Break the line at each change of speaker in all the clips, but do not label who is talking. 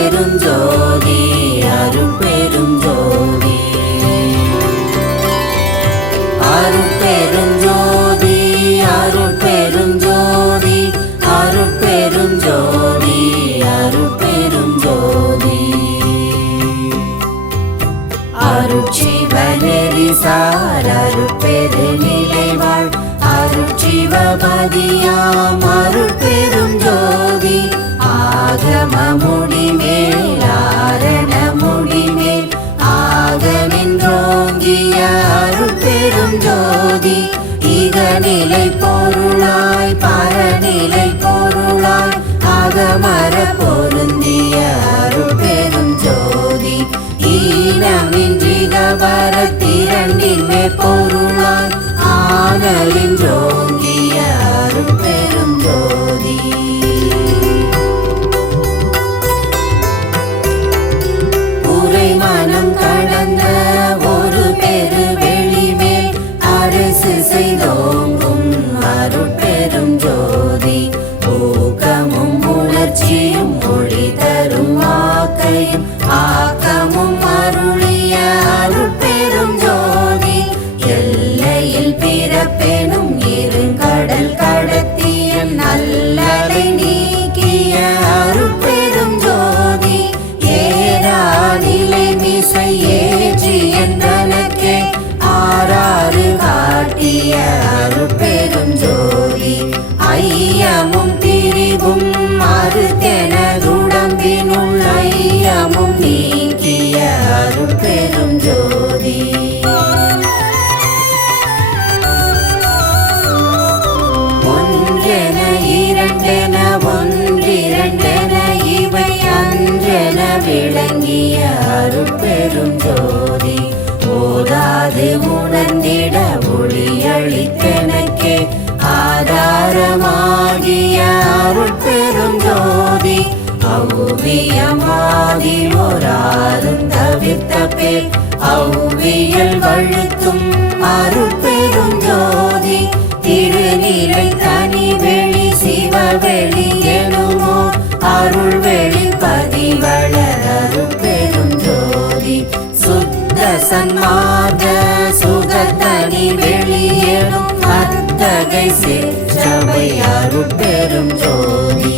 பெரும் ஜோதி அருள் பெரும் ஜோதி. அருள் பெரும் ஜோதி அருள் பெரும் ஜோதி அருள் பெரும் ஜோதி அருள் பெரும் ஜோதி. அருள் சிவ நெறிசார் அருள் நிலைவாழ் அருள் பொருந்திய அருட்பெரும் ஜோதி ஈனமின்றிகவர திரண்டின் பொருளால் ஆனலின் ஜோங்கிய அருட்பெரும் ஜோதி உரை மனம் கடந்த ஒரு பெரு வெளிமேல் அரசு செய்தோம். பிறப்பெனும் இருங்கடல் கடத்திய நல்லலை நீக்கிய அருட்பெரும் ஜோதி. ஏரா நிலை மிசை ஏற்றி என்றனக்கே ஆறாறு காட்டிய அருட்பெரும் ஜோதி. ஐயமு அவ்வியமாகி ஓராரும் தவிர்த்த பேர் அவ்வியல் வழுத்தும் அருட்பெரும் ஜோதி திருநிலை தனி வெளி சிவவெளி எனுமோ அருள் வெளி பதிவளர் அருட்பெரும் ஜோதி சுத்த சன்மார்க்க சுகத்தனி வெளியேறும் அத்தகை சிற்றவை அருட்பெரும் ஜோதி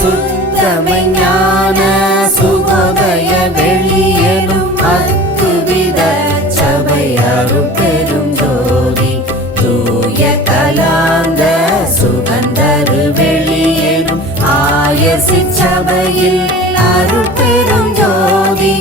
சுத்தமை சுகோதய வெளியேறும் அத்துவித சபை அருட்பெரும் ஜோதி. தூய கலாந்த சுகந்தரு வெளியேறும் ஆயசி சபையில் அருட்பெரும் ஜோதி.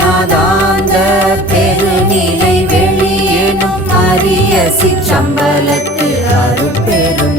பெரிய பெருநிலை வெளியேனும் அரிய சிற்றம்பலத்து அருப்பெரும்